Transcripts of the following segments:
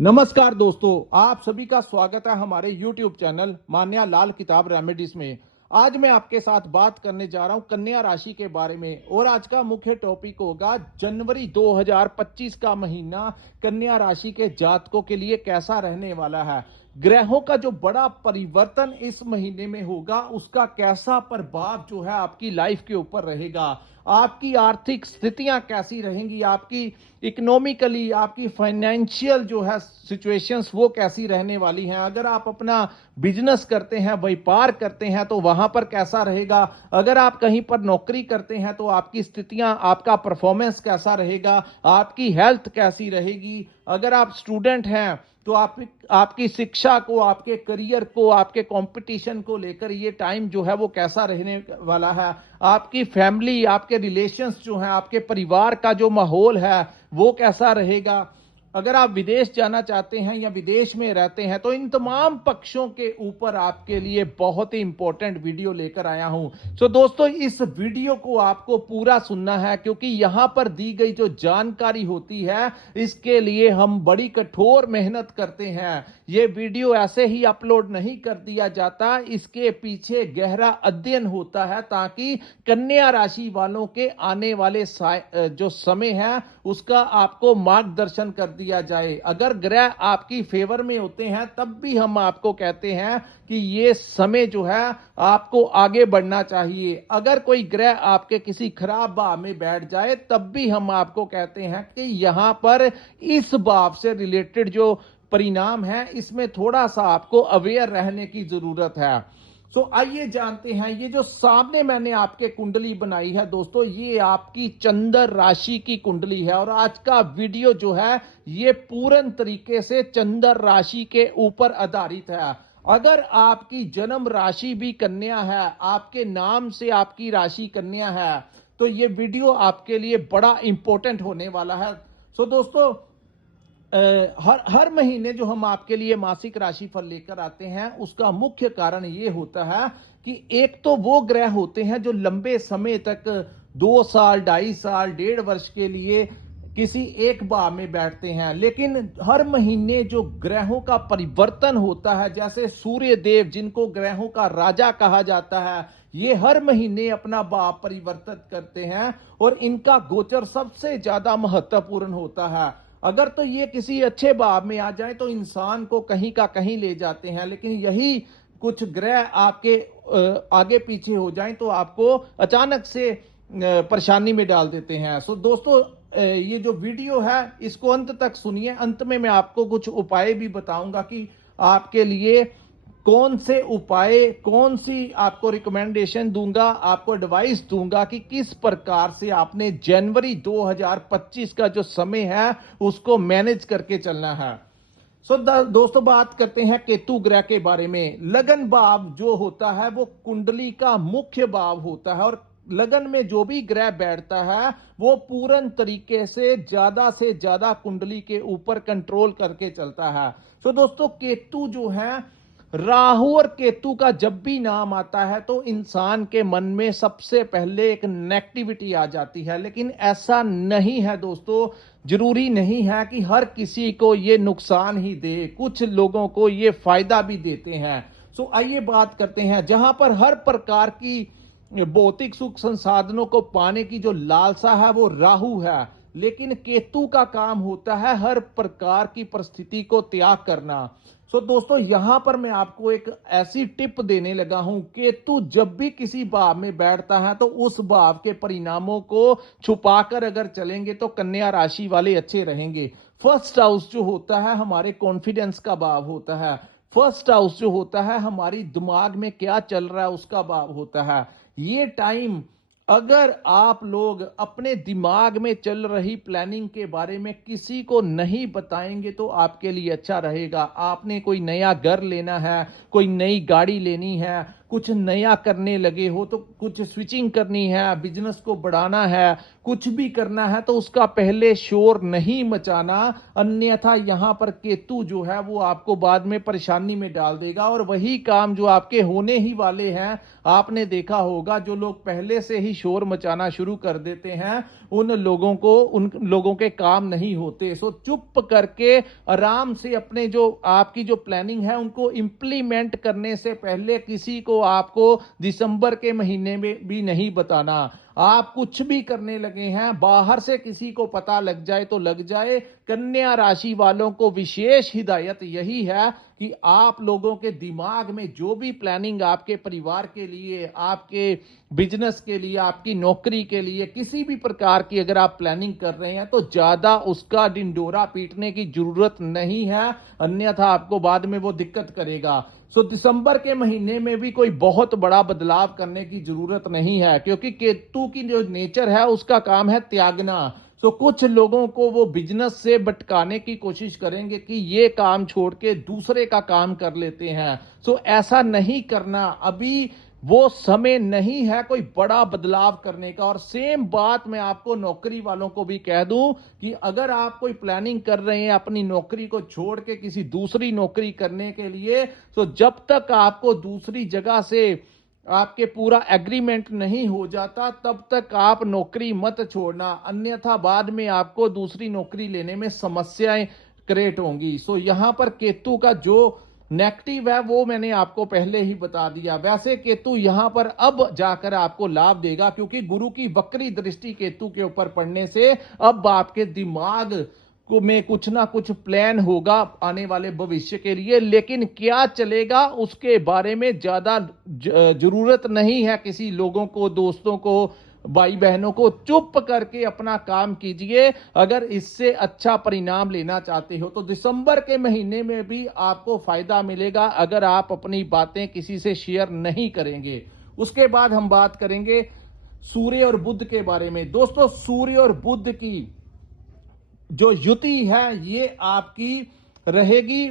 नमस्कार दोस्तों, आप सभी का स्वागत है हमारे YouTube चैनल मान्या लाल किताब रेमेडीज में। आज मैं आपके साथ बात करने जा रहा हूं कन्या राशि के बारे में और आज का मुख्य टॉपिक होगा जनवरी 2025 का महीना कन्या राशि के जातकों के लिए कैसा रहने वाला है। ग्रहों का जो बड़ा परिवर्तन इस महीने में होगा उसका कैसा प्रभाव जो है आपकी लाइफ के ऊपर रहेगा, आपकी आर्थिक स्थितियां कैसी रहेंगी, आपकी इकोनॉमिकली आपकी फाइनेंशियल जो है सिचुएशंस वो कैसी रहने वाली हैं। अगर आप अपना बिजनेस करते हैं, व्यापार करते हैं तो वहां पर कैसा रहेगा। अगर आप कहीं पर नौकरी करते हैं तो आपकी स्थितियां, आपका परफॉर्मेंस कैसा रहेगा, आपकी हेल्थ कैसी रहेगी। अगर आप स्टूडेंट हैं तो आपकी शिक्षा को, आपके करियर को, आपके कंपटीशन को लेकर ये टाइम जो है वो कैसा रहने वाला है। आपकी फैमिली, आपके रिलेशंस जो हैं, आपके परिवार का जो माहौल है वो कैसा रहेगा। अगर आप विदेश जाना चाहते हैं या विदेश में रहते हैं तो इन तमाम पक्षों के ऊपर आपके लिए बहुत ही इंपॉर्टेंट वीडियो लेकर आया हूं। तो दोस्तों, इस वीडियो को आपको पूरा सुनना है क्योंकि यहां पर दी गई जो जानकारी होती है इसके लिए हम बड़ी कठोर मेहनत करते हैं। ये वीडियो ऐसे ही अपलोड नहीं कर दिया जाता, इसके पीछे गहरा अध्ययन होता है ताकि कन्या राशि वालों के आने वाले जो समय है उसका आपको मार्गदर्शन कर दिया जाए। अगर ग्रह आपकी फेवर में होते हैं तब भी हम आपको कहते हैं कि ये समय जो है आपको आगे बढ़ना चाहिए। अगर कोई ग्रह आपके किसी खराब भाव में बैठ जाए तब भी हम आपको कहते हैं कि यहां पर इस भाव से रिलेटेड जो परिणाम है इसमें थोड़ा सा आपको अवेयर रहने की जरूरत है। आइए जानते हैं, ये जो सामने मैंने आपके कुंडली बनाई है दोस्तों, ये आपकी चंद्र राशि की कुंडली है और आज का वीडियो जो है ये पूर्ण तरीके से चंद्र राशि के ऊपर आधारित है। अगर आपकी जन्म राशि भी कन्या है, आपके नाम से आपकी राशि कन्या है, तो ये वीडियो आपके लिए बड़ा इंपॉर्टेंट होने वाला है। दोस्तों, हर महीने जो हम आपके लिए मासिक राशिफल लेकर आते हैं उसका मुख्य कारण ये होता है कि एक तो वो ग्रह होते हैं जो लंबे समय तक 2 साल, 2.5 साल, 1.5 वर्ष के लिए किसी एक भाव में बैठते हैं, लेकिन हर महीने जो ग्रहों का परिवर्तन होता है, जैसे सूर्य देव जिनको ग्रहों का राजा कहा जाता है, ये हर महीने अपना भाव परिवर्तित करते हैं और इनका गोचर सबसे ज्यादा महत्वपूर्ण होता है। अगर तो ये किसी अच्छे भाव में आ जाए तो इंसान को कहीं का कहीं ले जाते हैं, लेकिन यही कुछ ग्रह आपके आगे पीछे हो जाएं तो आपको अचानक से परेशानी में डाल देते हैं। दोस्तों, ये जो वीडियो है इसको अंत तक सुनिए। अंत में मैं आपको कुछ उपाय भी बताऊंगा कि आपके लिए कौन से उपाय, कौन सी आपको रिकमेंडेशन दूंगा, आपको एडवाइस दूंगा कि किस प्रकार से आपने जनवरी 2025 का जो समय है उसको मैनेज करके चलना है। दोस्तों, बात करते हैं केतु ग्रह के बारे में। लगन भाव जो होता है वो कुंडली का मुख्य भाव होता है और लगन में जो भी ग्रह बैठता है वो पूर्ण तरीके से ज्यादा कुंडली के ऊपर कंट्रोल करके चलता है। दोस्तों, केतु जो है, राहु और केतु का जब भी नाम आता है तो इंसान के मन में सबसे पहले एक नेगेटिविटी आ जाती है, लेकिन ऐसा नहीं है दोस्तों। जरूरी नहीं है कि हर किसी को ये नुकसान ही दे, कुछ लोगों को ये फायदा भी देते हैं। आइए बात करते हैं, जहां पर हर प्रकार की भौतिक सुख संसाधनों को पाने की जो लालसा है वो राहु है, लेकिन केतु का काम होता है हर प्रकार की परिस्थिति को त्याग करना। दोस्तों, यहां पर मैं आपको एक ऐसी टिप देने लगा हूं, केतु जब भी किसी भाव में बैठता है तो उस भाव के परिणामों को छुपाकर अगर चलेंगे तो कन्या राशि वाले अच्छे रहेंगे। फर्स्ट हाउस जो होता है हमारे कॉन्फिडेंस का भाव होता है। फर्स्ट हाउस जो होता है हमारी दिमाग में क्या चल रहा है उसका भाव होता है। ये टाइम अगर आप लोग अपने दिमाग में चल रही प्लानिंग के बारे में किसी को नहीं बताएंगे तो आपके लिए अच्छा रहेगा। आपने कोई नया घर लेना है, कोई नई गाड़ी लेनी है, कुछ नया करने लगे हो तो कुछ स्विचिंग करनी है, बिजनेस को बढ़ाना है, कुछ भी करना है तो उसका पहले शोर नहीं मचाना, अन्यथा यहां पर केतु जो है वो आपको बाद में परेशानी में डाल देगा। और वही काम जो आपके होने ही वाले हैं, आपने देखा होगा जो लोग पहले से ही शोर मचाना शुरू कर देते हैं उन लोगों के काम नहीं होते। सो चुप करके आराम से अपने जो आपकी जो प्लानिंग है उनको इंप्लीमेंट करने से पहले किसी को आपको दिसंबर के महीने में भी नहीं बताना। आप कुछ भी करने लगे हैं, बाहर से किसी को पता लग जाए तो लग जाए। कन्या राशि वालों को विशेष हिदायत यही है कि आप लोगों के दिमाग में जो भी प्लानिंग आपके परिवार के लिए, आपके बिजनेस के लिए, आपकी नौकरी के लिए, किसी भी प्रकार की अगर आप प्लानिंग कर रहे हैं तो ज्यादा उसका डिंडोरा पीटने की जरूरत नहीं है, अन्यथा आपको बाद में वो दिक्कत करेगा। सो दिसंबर के महीने में भी कोई बहुत बड़ा बदलाव करने की जरूरत नहीं है, क्योंकि केतु की जो नेचर है उसका काम है त्यागना। सो कुछ लोगों को वो बिजनेस से भटकाने की कोशिश करेंगे कि ये काम छोड़ के दूसरे का काम कर लेते हैं। सो ऐसा नहीं करना, अभी वो समय नहीं है कोई बड़ा बदलाव करने का। और सेम बात मैं आपको नौकरी वालों को भी कह दूं कि अगर आप कोई प्लानिंग कर रहे हैं अपनी नौकरी को छोड़ के किसी दूसरी नौकरी करने के लिए, तो जब तक आपको दूसरी जगह से आपके पूरा एग्रीमेंट नहीं हो जाता तब तक आप नौकरी मत छोड़ना, अन्यथा बाद में आपको दूसरी नौकरी लेने में समस्याएं क्रिएट होंगी। सो यहां पर केतु का जो नेगेटिव है वो मैंने आपको पहले ही बता दिया। वैसे केतु यहां पर अब जाकर आपको लाभ देगा, क्योंकि गुरु की वक्री दृष्टि केतु के ऊपर पड़ने से अब आपके दिमाग को में कुछ ना कुछ प्लान होगा आने वाले भविष्य के लिए। लेकिन क्या चलेगा उसके बारे में ज्यादा जरूरत नहीं है किसी लोगों को, दोस्तों को, भाई बहनों को। चुप करके अपना काम कीजिए अगर इससे अच्छा परिणाम लेना चाहते हो। तो दिसंबर के महीने में भी आपको फायदा मिलेगा अगर आप अपनी बातें किसी से शेयर नहीं करेंगे। उसके बाद हम बात करेंगे सूर्य और बुध के बारे में। दोस्तों, सूर्य और बुध की जो युति है ये आपकी रहेगी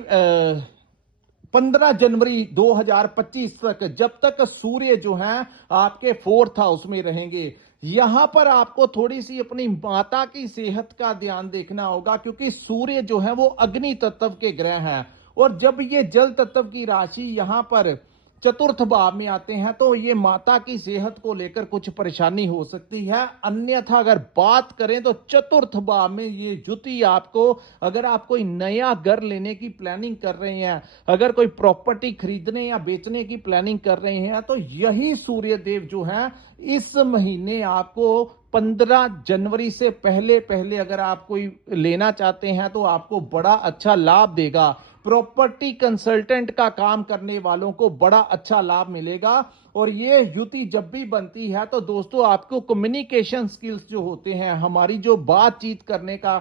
15 जनवरी 2025 तक, जब तक सूर्य जो है आपके 4th हाउस में रहेंगे। यहां पर आपको थोड़ी सी अपनी माता की सेहत का ध्यान देखना होगा, क्योंकि सूर्य जो है वो अग्नि तत्व के ग्रह हैं, और जब ये जल तत्व की राशि यहां पर चतुर्थ भाव में आते हैं तो ये माता की सेहत को लेकर कुछ परेशानी हो सकती है। अन्यथा अगर बात करें तो चतुर्थ भाव में ये युति आपको, अगर आप कोई नया घर लेने की प्लानिंग कर रहे हैं, अगर कोई प्रॉपर्टी खरीदने या बेचने की प्लानिंग कर रहे हैं, तो यही सूर्य देव जो है इस महीने आपको 15 जनवरी से पहले पहले अगर आप कोई लेना चाहते हैं तो आपको बड़ा अच्छा लाभ देगा। प्रॉपर्टी कंसल्टेंट का काम करने वालों को बड़ा अच्छा लाभ मिलेगा। और ये युति जब भी बनती है तो दोस्तों आपको कम्युनिकेशन स्किल्स जो होते हैं, हमारी जो बातचीत करने का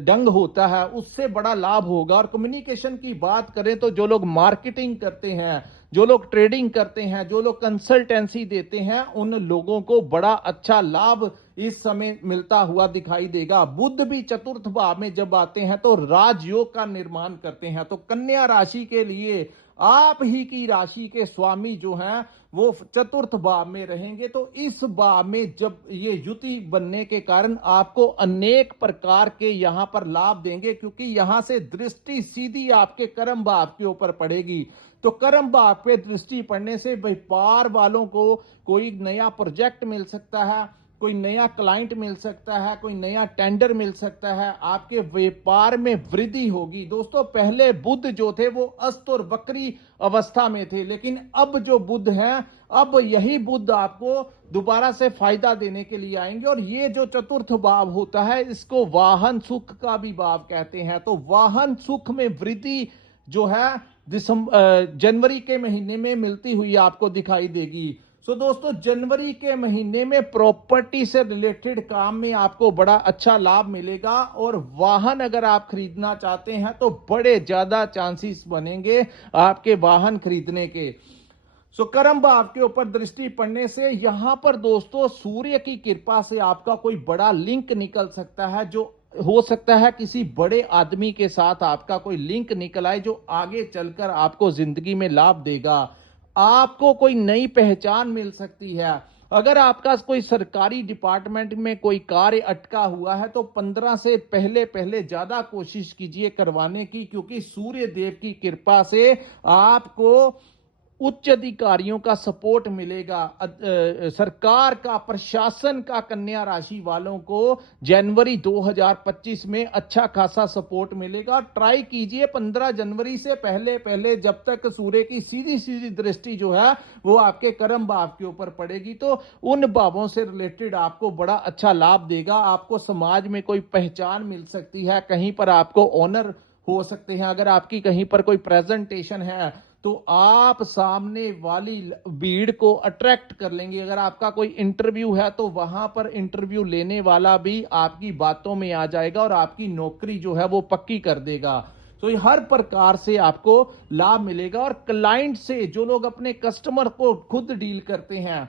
ढंग होता है, उससे बड़ा लाभ होगा। और कम्युनिकेशन की बात करें तो जो लोग मार्केटिंग करते हैं, जो लोग ट्रेडिंग करते हैं, जो लोग कंसल्टेंसी देते हैं, उन लोगों को बड़ा अच्छा लाभ इस समय मिलता हुआ दिखाई देगा। बुध भी चतुर्थ भाव में जब आते हैं तो राजयोग का निर्माण करते हैं। तो कन्या राशि के लिए आप ही की राशि के स्वामी जो हैं वो चतुर्थ भाव में रहेंगे। तो इस भाव में जब ये युति बनने के कारण आपको अनेक प्रकार के यहां पर लाभ देंगे, क्योंकि यहां से दृष्टि सीधी आपके कर्म भाव के ऊपर पड़ेगी। तो कर्म भाव पे दृष्टि पड़ने से व्यापार वालों को कोई नया प्रोजेक्ट मिल सकता है, कोई नया क्लाइंट मिल सकता है, कोई नया टेंडर मिल सकता है, आपके व्यापार में वृद्धि होगी। दोस्तों, पहले बुध जो थे वो अस्त और वक्री अवस्था में थे, लेकिन अब जो बुध हैं, अब यही बुध आपको दोबारा से फायदा देने के लिए आएंगे। और ये जो चतुर्थ भाव होता है इसको वाहन सुख का भी भाव कहते हैं। तो वाहन सुख में वृद्धि जो है जनवरी के महीने में मिलती हुई आपको दिखाई देगी। सो दोस्तों, जनवरी के महीने में प्रॉपर्टी से रिलेटेड काम में आपको बड़ा अच्छा लाभ मिलेगा। और वाहन अगर आप खरीदना चाहते हैं तो बड़े ज्यादा चांसेस बनेंगे आपके वाहन खरीदने के। सो कर्म भाव के ऊपर दृष्टि पड़ने से यहां पर दोस्तों सूर्य की कृपा से आपका कोई बड़ा लिंक निकल सकता है, जो हो सकता है किसी बड़े आदमी के साथ आपका कोई लिंक निकल आए जो आगे चलकर आपको जिंदगी में लाभ देगा। आपको कोई नई पहचान मिल सकती है। अगर आपका कोई सरकारी डिपार्टमेंट में कोई कार्य अटका हुआ है तो 15 से पहले पहले ज्यादा कोशिश कीजिए करवाने की, क्योंकि सूर्य देव की कृपा से आपको उच्च अधिकारियों का सपोर्ट मिलेगा, सरकार का, प्रशासन का कन्या राशि वालों को जनवरी 2025 में अच्छा खासा सपोर्ट मिलेगा। ट्राई कीजिए 15 जनवरी से पहले पहले, जब तक सूर्य की सीधी सीधी दृष्टि जो है वो आपके कर्म भाव के ऊपर पड़ेगी, तो उन भावों से रिलेटेड आपको बड़ा अच्छा लाभ देगा। आपको समाज में कोई पहचान मिल सकती है, कहीं पर आपको ऑनर हो सकते हैं। अगर आपकी कहीं पर कोई प्रेजेंटेशन है तो आप सामने वाली भीड़ को अट्रैक्ट कर लेंगे। अगर आपका कोई इंटरव्यू है तो वहां पर इंटरव्यू लेने वाला भी आपकी बातों में आ जाएगा और आपकी नौकरी जो है वो पक्की कर देगा। तो हर प्रकार से आपको लाभ मिलेगा। और क्लाइंट से, जो लोग अपने कस्टमर को खुद डील करते हैं,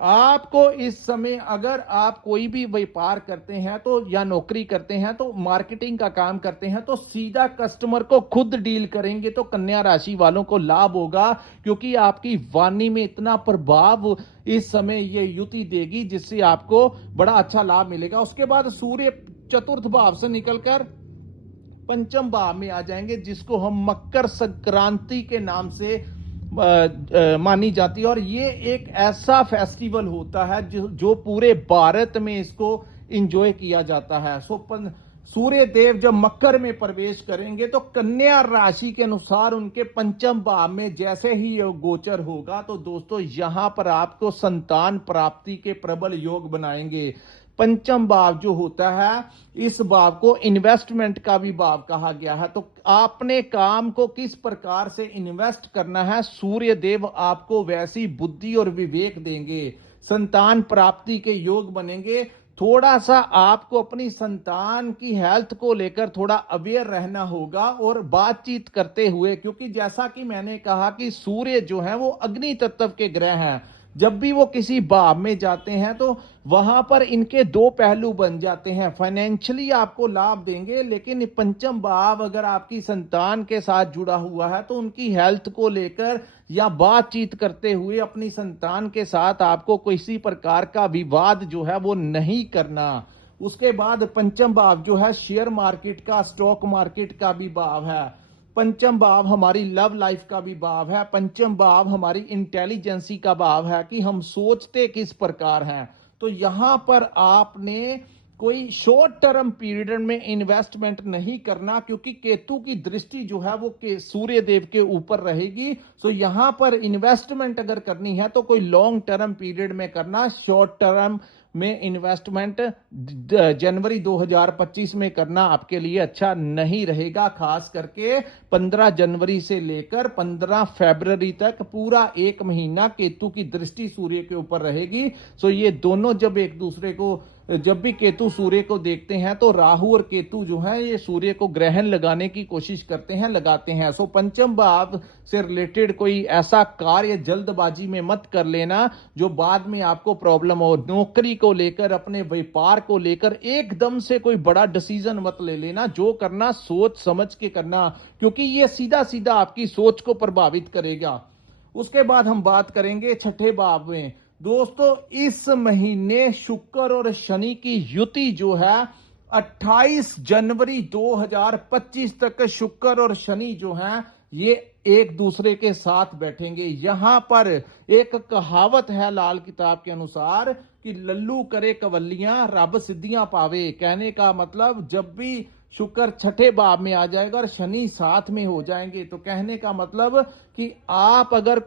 आपको इस समय अगर आप कोई भी व्यापार करते हैं तो, या नौकरी करते हैं तो, मार्केटिंग का काम करते हैं तो सीधा कस्टमर को खुद डील करेंगे तो कन्या राशि वालों को लाभ होगा, क्योंकि आपकी वाणी में इतना प्रभाव इस समय ये युति देगी जिससे आपको बड़ा अच्छा लाभ मिलेगा। उसके बाद सूर्य चतुर्थ भाव से निकलकर पंचम भाव में आ जाएंगे, जिसको हम मकर संक्रांति के नाम से मानी जाती है। और ये एक ऐसा फेस्टिवल होता है जो पूरे भारत में इसको इंजॉय किया जाता है। सूर्य देव जब मकर में प्रवेश करेंगे तो कन्या राशि के अनुसार उनके पंचम भाव में जैसे ही गोचर होगा तो दोस्तों यहां पर आपको संतान प्राप्ति के प्रबल योग बनाएंगे। पंचम भाव जो होता है, इस भाव को इन्वेस्टमेंट का भी भाव कहा गया है। तो आपने काम को किस प्रकार से इन्वेस्ट करना है, सूर्य देव आपको वैसी बुद्धि और विवेक देंगे। संतान प्राप्ति के योग बनेंगे। थोड़ा सा आपको अपनी संतान की हेल्थ को लेकर थोड़ा अवेयर रहना होगा और बातचीत करते हुए, क्योंकि जैसा कि मैंने कहा कि सूर्य जो है वो अग्नि तत्व के ग्रह हैं। जब भी वो किसी भाव में जाते हैं तो वहां पर इनके दो पहलू बन जाते हैं। फाइनेंशियली आपको लाभ देंगे, लेकिन पंचम भाव अगर आपकी संतान के साथ जुड़ा हुआ है तो उनकी हेल्थ को लेकर या बातचीत करते हुए अपनी संतान के साथ आपको किसी प्रकार का विवाद जो है वो नहीं करना। उसके बाद पंचम भाव जो है शेयर मार्केट का, स्टॉक मार्केट का भी भाव है। पंचम भाव हमारी लव लाइफ का भी भाव है। पंचम भाव हमारी इंटेलिजेंसी का भाव है कि हम सोचते किस प्रकार हैं। तो यहां पर आपने कोई शॉर्ट टर्म पीरियड में इन्वेस्टमेंट नहीं करना, क्योंकि केतु की दृष्टि जो है वो सूर्य देव के ऊपर रहेगी। तो यहां पर इन्वेस्टमेंट अगर करनी है तो कोई लॉन्ग टर्म पीरियड में करना। शॉर्ट टर्म में इन्वेस्टमेंट जनवरी 2025 में करना आपके लिए अच्छा नहीं रहेगा। खास करके 15 जनवरी से लेकर 15 फरवरी तक पूरा एक महीना केतु की दृष्टि सूर्य के ऊपर रहेगी। सो ये दोनों जब एक दूसरे को, जब भी केतु सूर्य को देखते हैं तो राहु और केतु जो है ये सूर्य को ग्रहण लगाने की कोशिश करते हैं, लगाते हैं। सो पंचम भाव से रिलेटेड कोई ऐसा कार्य जल्दबाजी में मत कर लेना जो बाद में आपको प्रॉब्लम हो। नौकरी को लेकर, अपने व्यापार को लेकर एकदम से कोई बड़ा डिसीजन मत ले लेना। जो करना सोच समझ के करना, क्योंकि ये सीधा सीधा आपकी सोच को प्रभावित करेगा। उसके बाद हम बात करेंगे छठे भाव में। दोस्तों इस महीने शुक्र और शनि की युति जो है 28 जनवरी 2025 तक शुक्र और शनि जो हैं ये एक दूसरे के साथ बैठेंगे। यहां पर एक कहावत है लाल किताब के अनुसार कि लल्लू करे कवल्लियां रब सिद्धियां पावे। कहने का मतलब जब भी शुक्र छठे भाव में आ जाएगा और शनि साथ में हो जाएंगे तो कहने का मतलब कि आप अगर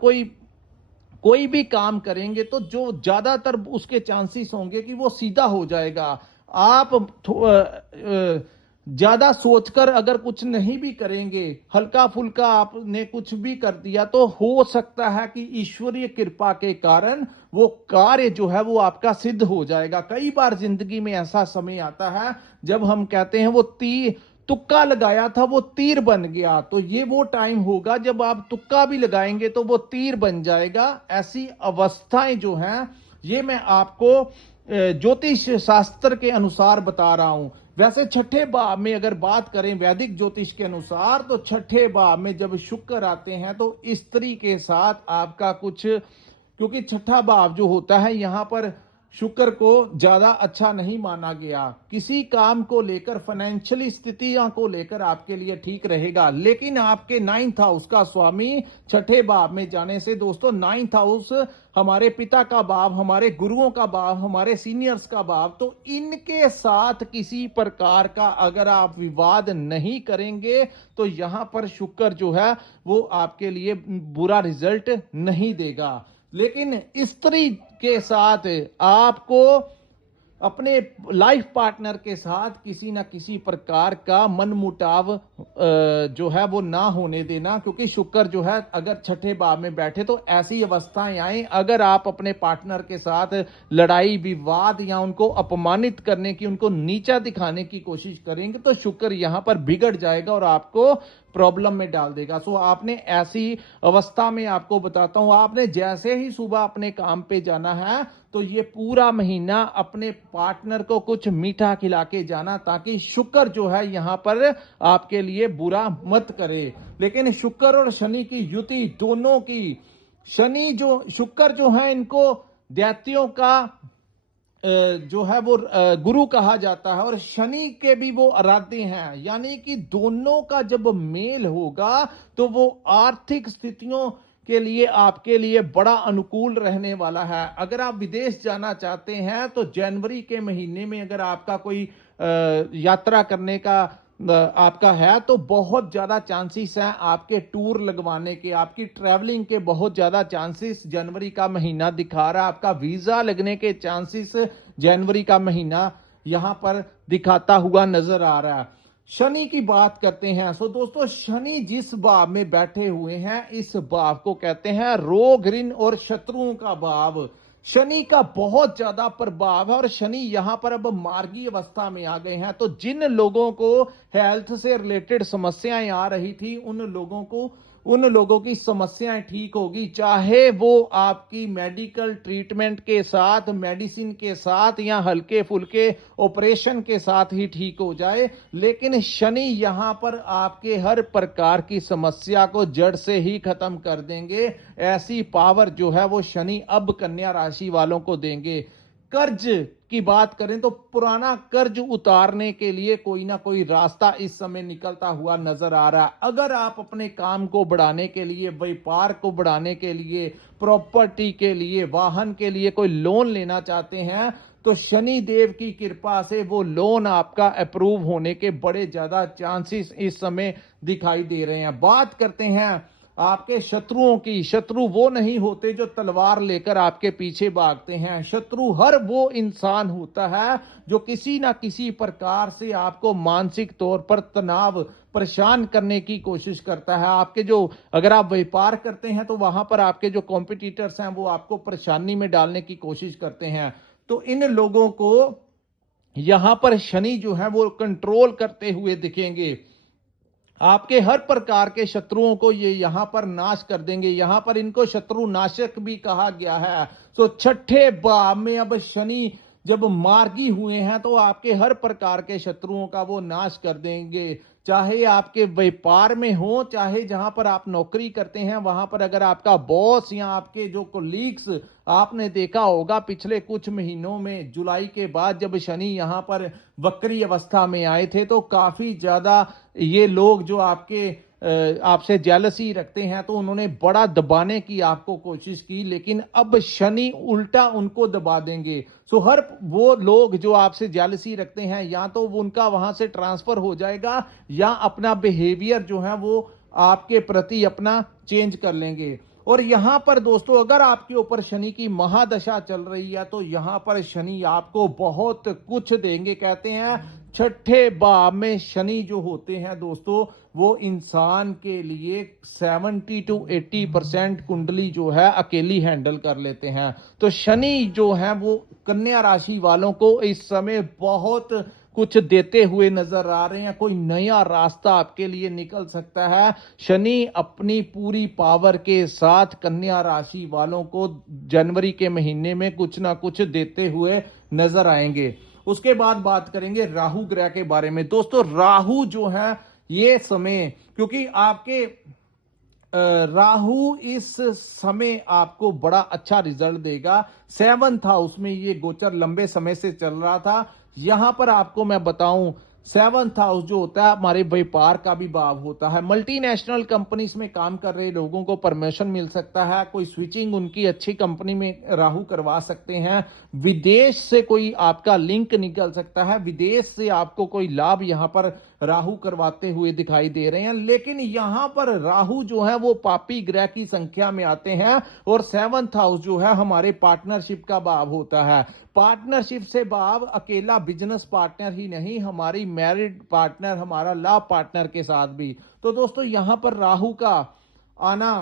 कोई भी काम करेंगे तो जो ज्यादातर उसके चांसेस होंगे कि वो सीधा हो जाएगा। आप ज्यादा सोचकर अगर कुछ नहीं भी करेंगे, हल्का फुल्का आपने कुछ भी कर दिया तो हो सकता है कि ईश्वरीय कृपा के कारण वो कार्य जो है वो आपका सिद्ध हो जाएगा। कई बार जिंदगी में ऐसा समय आता है जब हम कहते हैं वो तुक्का लगाया था वो तीर बन गया। तो ये वो टाइम होगा जब आप तुक्का भी लगाएंगे तो वो तीर बन जाएगा। ऐसी अवस्थाएं जो हैं ये मैं आपको ज्योतिष शास्त्र के अनुसार बता रहा हूं। वैसे छठे भाव में अगर बात करें वैदिक ज्योतिष के अनुसार तो छठे भाव में जब शुक्र आते हैं तो स्त्री के साथ आपका कुछ, क्योंकि छठा भाव जो होता है यहां पर शुक्र को ज्यादा अच्छा नहीं माना गया। किसी काम को लेकर, फाइनेंशियली स्थितियों को लेकर आपके लिए ठीक रहेगा, लेकिन आपके 9th हाउस का स्वामी छठे भाव में जाने से दोस्तों, 9th हाउस हमारे पिता का भाव, हमारे गुरुओं का भाव, हमारे सीनियर्स का भाव, तो इनके साथ किसी प्रकार का अगर आप विवाद नहीं करेंगे तो यहां पर शुक्र जो है वो आपके लिए बुरा रिजल्ट नहीं देगा। लेकिन स्त्री के साथ आपको अपने लाइफ पार्टनर के साथ किसी ना किसी प्रकार का मनमुटाव जो है वो ना होने देना, क्योंकि शुक्र जो है अगर छठे भाव में बैठे तो ऐसी अवस्थाएं आए, अगर आप अपने पार्टनर के साथ लड़ाई विवाद या उनको अपमानित करने की, उनको नीचा दिखाने की कोशिश करेंगे तो शुक्र यहां पर बिगड़ जाएगा और आपको प्रॉब्लम में डाल देगा। सो आपने ऐसी अवस्था में, आपको बताता हूं, आपने जैसे ही सुबह अपने काम पे जाना है तो ये पूरा महीना अपने पार्टनर को कुछ मीठा खिला के जाना, ताकि शुक्र जो है यहां पर आपके लिए बुरा मत करे। लेकिन शुक्र और शनि की युति दोनों की, शुक्र जो है इनको दैत्यों का जो है वो गुरु कहा जाता है, और शनि के भी वो आराध्य हैं, यानी कि दोनों का जब मेल होगा तो वो आर्थिक स्थितियों के लिए आपके लिए बड़ा अनुकूल रहने वाला है। अगर आप विदेश जाना चाहते हैं तो जनवरी के महीने में अगर आपका कोई यात्रा करने का आपका है तो बहुत ज्यादा चांसेस हैं आपके टूर लगवाने के, आपकी ट्रैवलिंग के बहुत ज्यादा चांसेस जनवरी का महीना दिखा रहा है। आपका वीजा लगने के चांसेस जनवरी का महीना यहां पर दिखाता हुआ नजर आ रहा है। शनि की बात करते हैं। सो दोस्तों, शनि जिस भाव में बैठे हुए हैं इस भाव को कहते हैं रोग, ऋण और शत्रुओं का भाव। शनि का बहुत ज्यादा प्रभाव है और शनि यहां पर अब मार्गी अवस्था में आ गए हैं। तो जिन लोगों को हेल्थ से रिलेटेड समस्याएं आ रही थी उन लोगों की समस्याएं ठीक होगी, चाहे वो आपकी मेडिकल ट्रीटमेंट के साथ, मेडिसिन के साथ या हल्के फुल्के ऑपरेशन के साथ ही ठीक हो जाए। लेकिन शनि यहां पर आपके हर प्रकार की समस्या को जड़ से ही खत्म कर देंगे। ऐसी पावर जो है वो शनि अब कन्या राशि वालों को देंगे। कर्ज की बात करें तो पुराना कर्ज उतारने के लिए कोई ना कोई रास्ता इस समय निकलता हुआ नजर आ रहा है। अगर आप अपने काम को बढ़ाने के लिए, व्यापार को बढ़ाने के लिए, प्रॉपर्टी के लिए, वाहन के लिए कोई लोन लेना चाहते हैं तो शनि देव की कृपा से वो लोन आपका अप्रूव होने के बड़े ज्यादा चांसेस इस समय दिखाई दे रहे हैं। बात करते हैं आपके शत्रुओं की। शत्रु वो नहीं होते जो तलवार लेकर आपके पीछे भागते हैं। शत्रु हर वो इंसान होता है जो किसी ना किसी प्रकार से आपको मानसिक तौर पर तनाव, परेशान करने की कोशिश करता है। आपके जो, अगर आप व्यापार करते हैं तो वहां पर आपके जो कॉम्पिटिटर्स हैं वो आपको परेशानी में डालने की कोशिश करते हैं। तो इन लोगों को यहां पर शनि जो है वो कंट्रोल करते हुए दिखेंगे। आपके हर प्रकार के शत्रुओं को ये यहां पर नाश कर देंगे। यहां पर इनको शत्रु नाशक भी कहा गया है। तो छठे भाव में अब शनि जब मार्गी हुए हैं तो आपके हर प्रकार के शत्रुओं का वो नाश कर देंगे, चाहे आपके व्यापार में हो, चाहे जहां पर आप नौकरी करते हैं वहां पर अगर आपका बॉस या आपके जो कोलीग्स, आपने देखा होगा पिछले कुछ महीनों में, जुलाई के बाद जब शनि यहां पर वक्री अवस्था में आए थे तो काफी ज्यादा ये लोग जो आपसे जेलसी रखते हैं तो उन्होंने बड़ा दबाने की आपको कोशिश की, लेकिन अब शनि उल्टा उनको दबा देंगे। सो हर वो लोग जो आपसे जेलसी रखते हैं या तो उनका वहां से ट्रांसफर हो जाएगा या अपना बिहेवियर जो है वो आपके प्रति अपना चेंज कर लेंगे। और यहां पर दोस्तों, अगर आपके ऊपर शनि की महादशा चल रही है तो यहां पर शनि आपको बहुत कुछ देंगे। कहते हैं छठे भाव में शनि जो होते हैं दोस्तों, वो इंसान के लिए 70 to 80% कुंडली जो है अकेली हैंडल कर लेते हैं। तो शनि जो है वो कन्या राशि वालों को इस समय बहुत कुछ देते हुए नजर आ रहे हैं। कोई नया रास्ता आपके लिए निकल सकता है। शनि अपनी पूरी पावर के साथ कन्या राशि वालों को जनवरी के महीने में कुछ ना कुछ देते हुए नजर आएंगे। उसके बाद बात करेंगे राहु ग्रह के बारे में। दोस्तों, राहु जो है ये समय, क्योंकि आपके राहु इस समय आपको बड़ा अच्छा रिजल्ट देगा। 7th हाउस में ये गोचर लंबे समय से चल रहा था। यहां पर आपको मैं बताऊं, 7th हाउस जो होता है हमारे व्यापार का भी भाव होता है। मल्टीनेशनल कंपनीज में काम कर रहे लोगों को प्रमोशन मिल सकता है, कोई स्विचिंग उनकी अच्छी कंपनी में राहु करवा सकते हैं। विदेश से कोई आपका लिंक निकल सकता है, विदेश से आपको कोई लाभ यहां पर राहु करवाते हुए दिखाई दे रहे हैं। लेकिन यहां पर राहु जो है वो पापी ग्रह की संख्या में आते हैं और 7th हाउस जो है हमारे पार्टनरशिप का भाव होता है। पार्टनरशिप से भाव अकेला बिजनेस पार्टनर ही नहीं, हमारी मैरिड पार्टनर, हमारा लव पार्टनर के साथ भी। तो दोस्तों यहां पर राहु का आना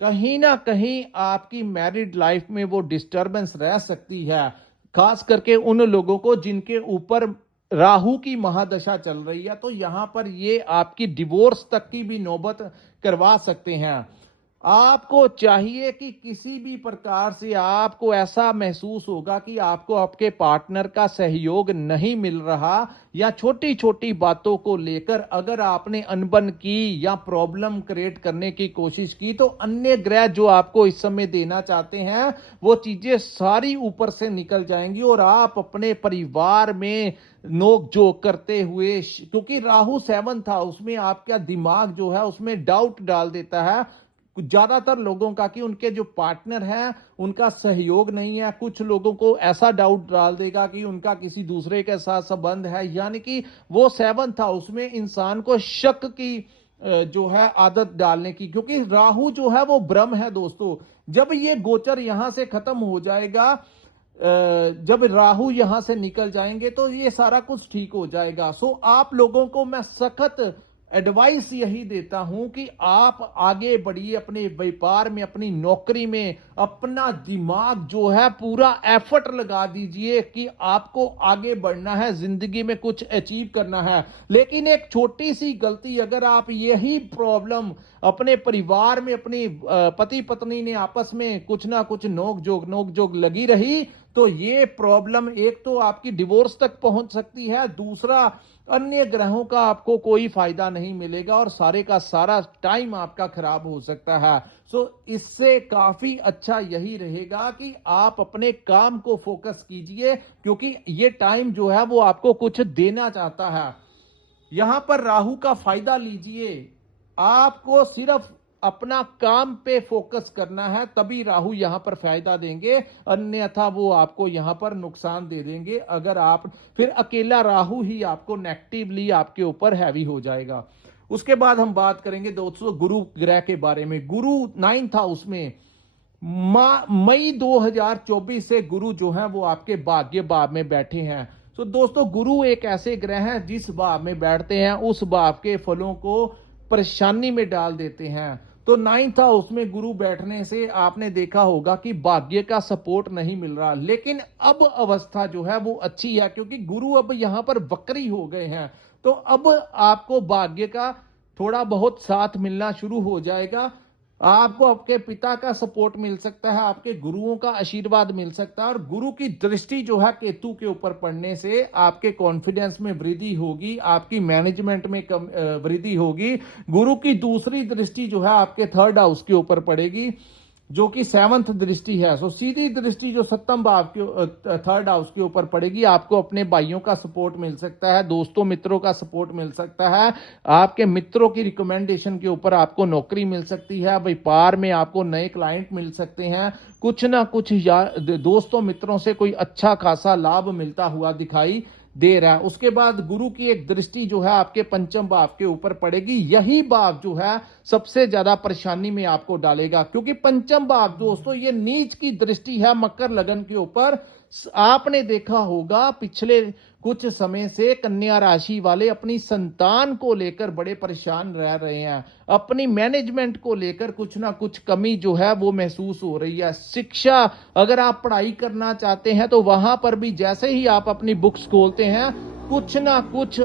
कहीं ना कहीं आपकी मैरिड लाइफ में वो डिस्टरबेंस रह सकती है, खास करके उन लोगों को जिनके ऊपर राहु की महादशा चल रही है। तो यहां पर ये आपकी डिवोर्स तक की भी नौबत करवा सकते हैं। आपको चाहिए कि किसी भी प्रकार से आपको ऐसा महसूस होगा कि आपको आपके पार्टनर का सहयोग नहीं मिल रहा, या छोटी छोटी बातों को लेकर अगर आपने अनबन की या प्रॉब्लम क्रिएट करने की कोशिश की, तो अन्य ग्रह जो आपको इस समय देना चाहते हैं वो चीजें सारी ऊपर से निकल जाएंगी और आप अपने परिवार में नोक झोंक करते हुए, क्योंकि राहु 7th हाउस में आपका दिमाग जो है उसमें डाउट डाल देता है ज्यादातर लोगों का कि उनके जो पार्टनर हैं उनका सहयोग नहीं है। कुछ लोगों को ऐसा डाउट डाल देगा कि उनका किसी दूसरे के साथ संबंध है, यानी कि वो 7th हाउस में इंसान को शक की जो है आदत डालने की, क्योंकि राहु जो है वो ब्रह्म है दोस्तों। जब ये गोचर यहां से खत्म हो जाएगा, जब राहु यहां से निकल जाएंगे तो ये सारा कुछ ठीक हो जाएगा। सो आप लोगों को मैं सख्त एडवाइस यही देता हूं कि आप आगे बढ़िए, अपने व्यापार में, अपनी नौकरी में अपना दिमाग जो है पूरा एफर्ट लगा दीजिए कि आपको आगे बढ़ना है, जिंदगी में कुछ अचीव करना है। लेकिन एक छोटी सी गलती, अगर आप यही प्रॉब्लम अपने परिवार में, अपनी पति पत्नी ने आपस में कुछ ना कुछ नोक जोक लगी रही, तो ये प्रॉब्लम एक तो आपकी डिवोर्स तक पहुंच सकती है, दूसरा अन्य ग्रहों का आपको कोई फायदा नहीं मिलेगा और सारे का सारा टाइम आपका खराब हो सकता है। सो इससे काफी अच्छा यही रहेगा कि आप अपने काम को फोकस कीजिए, क्योंकि ये टाइम जो है वो आपको कुछ देना चाहता है। यहां पर राहु का फायदा लीजिए, आपको सिर्फ अपना काम पे फोकस करना है, तभी राहु यहां पर फायदा देंगे, अन्यथा वो आपको यहां पर नुकसान दे देंगे। अगर आप फिर अकेला राहु ही आपको नेगेटिवली आपके ऊपर हैवी हो जाएगा। उसके बाद हम बात करेंगे दोस्तों गुरु ग्रह के बारे में। गुरु 9th हाउस में मई 2024 से गुरु जो है वो आपके भाग्य भाव में बैठे हैं। तो दोस्तों गुरु एक ऐसे ग्रह हैं जिस भाव में बैठते हैं उस भाव के फलों को परेशानी में डाल देते हैं। तो 9th हाउस में गुरु बैठने से आपने देखा होगा कि भाग्य का सपोर्ट नहीं मिल रहा, लेकिन अब अवस्था जो है वो अच्छी है, क्योंकि गुरु अब यहां पर वक्री हो गए हैं। तो अब आपको भाग्य का थोड़ा बहुत साथ मिलना शुरू हो जाएगा। आपको आपके पिता का सपोर्ट मिल सकता है, आपके गुरुओं का आशीर्वाद मिल सकता है, और गुरु की दृष्टि जो है केतु के ऊपर पड़ने से आपके कॉन्फिडेंस में वृद्धि होगी, आपकी मैनेजमेंट में वृद्धि होगी। गुरु की दूसरी दृष्टि जो है आपके 3rd हाउस के ऊपर पड़ेगी, जो कि 7th दृष्टि है। सो सीधी दृष्टि जो 7th भाव के 3rd हाउस के ऊपर पड़ेगी, आपको अपने भाइयों का सपोर्ट मिल सकता है, दोस्तों मित्रों का सपोर्ट मिल सकता है, आपके मित्रों की रिकमेंडेशन के ऊपर आपको नौकरी मिल सकती है, व्यापार में आपको नए क्लाइंट मिल सकते हैं, कुछ ना कुछ दोस्तों मित्रों से कोई अच्छा खासा लाभ मिलता हुआ दिखाई दे रहा है। उसके बाद गुरु की एक दृष्टि जो है आपके 5th भाव के ऊपर पड़ेगी। यही भाव जो है सबसे ज्यादा परेशानी में आपको डालेगा, क्योंकि 5th भाव दोस्तों ये नीच की दृष्टि है मकर लगन के ऊपर। आपने देखा होगा पिछले कुछ समय से कन्या राशि वाले अपनी संतान को लेकर बड़े परेशान रह रहे हैं, अपनी मैनेजमेंट को लेकर कुछ ना कुछ कमी जो है वो महसूस हो रही है। शिक्षा, अगर आप पढ़ाई करना चाहते हैं तो वहां पर भी जैसे ही आप अपनी बुक्स खोलते हैं कुछ ना कुछ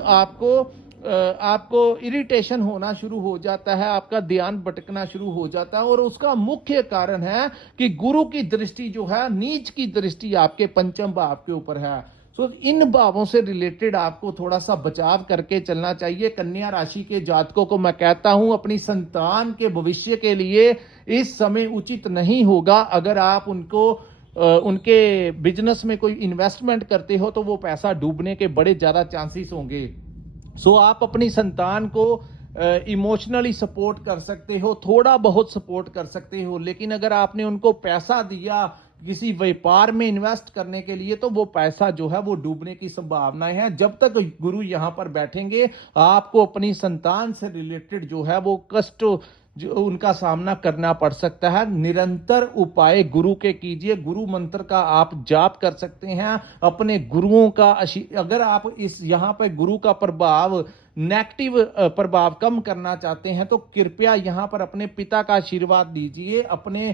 आपको इरिटेशन होना शुरू हो जाता है, आपका ध्यान भटकना शुरू हो जाता है, और उसका मुख्य कारण है कि गुरु की दृष्टि जो है नीच की दृष्टि आपके 5th भाव के ऊपर है। सो इन भावों से रिलेटेड आपको थोड़ा सा बचाव करके चलना चाहिए। कन्या राशि के जातकों को मैं कहता हूं अपनी संतान के भविष्य के लिए इस समय उचित नहीं होगा। अगर आप उनके बिजनेस में कोई इन्वेस्टमेंट करते हो तो वो पैसा डूबने के बड़े ज्यादा चांसेस होंगे। सो आप अपनी संतान को इमोशनली सपोर्ट कर सकते हो, थोड़ा बहुत सपोर्ट कर सकते हो, लेकिन अगर आपने उनको पैसा दिया किसी व्यापार में इन्वेस्ट करने के लिए तो वो पैसा जो है वो डूबने की संभावनाएं हैं। जब तक गुरु यहां पर बैठेंगे आपको अपनी संतान से रिलेटेड जो है वो कष्ट जो उनका सामना करना पड़ सकता है। निरंतर उपाय गुरु के कीजिए, गुरु मंत्र का आप जाप कर सकते हैं। अपने गुरुओं का अगर आप इस यहाँ पे गुरु का प्रभाव नेगेटिव प्रभाव कम करना चाहते हैं तो कृपया यहाँ पर अपने पिता का आशीर्वाद लीजिए। अपने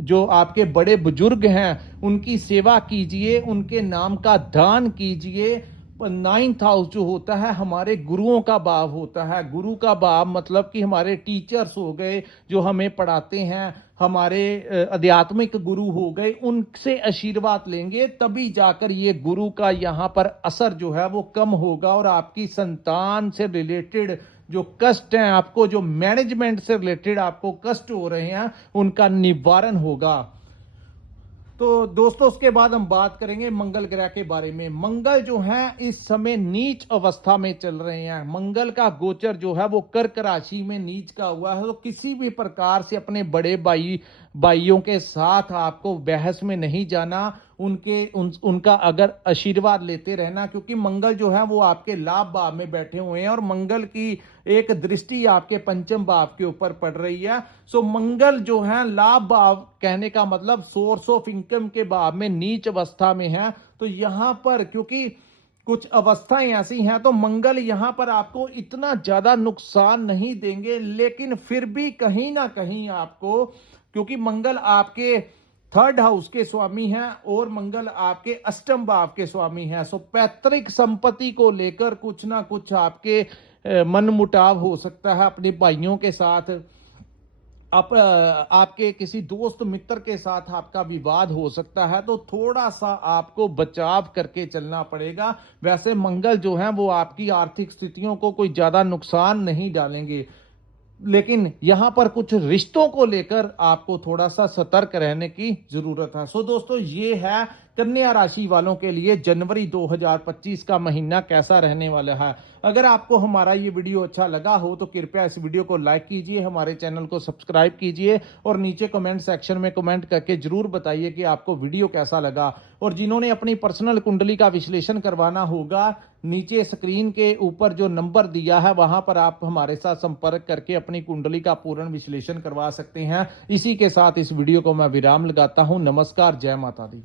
जो आपके बड़े बुजुर्ग हैं उनकी सेवा कीजिए, उनके नाम का दान कीजिए। 9th हाउस जो होता है हमारे गुरुओं का भाव होता है। गुरु का भाव मतलब कि हमारे टीचर्स हो गए जो हमें पढ़ाते हैं, हमारे आध्यात्मिक गुरु हो गए, उनसे आशीर्वाद लेंगे तभी जाकर ये गुरु का यहाँ पर असर जो है वो कम होगा और आपकी संतान से रिलेटेड जो कष्ट हैं, आपको जो मैनेजमेंट से रिलेटेड आपको कष्ट हो रहे हैं उनका निवारण होगा। तो दोस्तों उसके बाद हम बात करेंगे मंगल ग्रह के बारे में। मंगल जो है इस समय नीच अवस्था में चल रहे हैं। मंगल का गोचर जो है वो कर्क राशि में नीच का हुआ है। तो किसी भी प्रकार से अपने बड़े भाइयों के साथ आपको बहस में नहीं जाना, उनका अगर आशीर्वाद लेते रहना, क्योंकि मंगल जो है वो आपके लाभ भाव में बैठे हुए हैं और मंगल की एक दृष्टि आपके पंचम भाव के ऊपर पड़ रही है। सो मंगल जो है लाभ भाव कहने का मतलब सोर्स ऑफ इनकम के भाव में नीच अवस्था में है। तो यहां पर क्योंकि कुछ अवस्थाएं ऐसी हैं तो मंगल यहां पर आपको इतना ज्यादा नुकसान नहीं देंगे, लेकिन फिर भी कहीं ना कहीं आपको, क्योंकि मंगल आपके 3rd हाउस के स्वामी हैं और मंगल आपके अष्टम भाव के स्वामी हैं। सो पैतृक संपत्ति को लेकर कुछ ना कुछ आपके मनमुटाव हो सकता है अपने भाइयों के साथ। आपके किसी दोस्त मित्र के साथ आपका विवाद हो सकता है, तो थोड़ा सा आपको बचाव करके चलना पड़ेगा। वैसे मंगल जो है वो आपकी आर्थिक स्थितियों को कोई ज्यादा नुकसान नहीं डालेंगे, लेकिन यहां पर कुछ रिश्तों को लेकर आपको थोड़ा सा सतर्क रहने की जरूरत है। सो दोस्तों ये है कन्या राशि वालों के लिए जनवरी 2025 का महीना कैसा रहने वाला है। अगर आपको हमारा ये वीडियो अच्छा लगा हो तो कृपया इस वीडियो को लाइक कीजिए, हमारे चैनल को सब्सक्राइब कीजिए और नीचे कमेंट सेक्शन में कमेंट करके जरूर बताइए कि आपको वीडियो कैसा लगा। और जिन्होंने अपनी पर्सनल कुंडली का विश्लेषण करवाना होगा, नीचे स्क्रीन के ऊपर जो नंबर दिया है वहां पर आप हमारे साथ संपर्क करके अपनी कुंडली का पूर्ण विश्लेषण करवा सकते हैं। इसी के साथ इस वीडियो को मैं विराम लगाता हूं। नमस्कार, जय माता दी।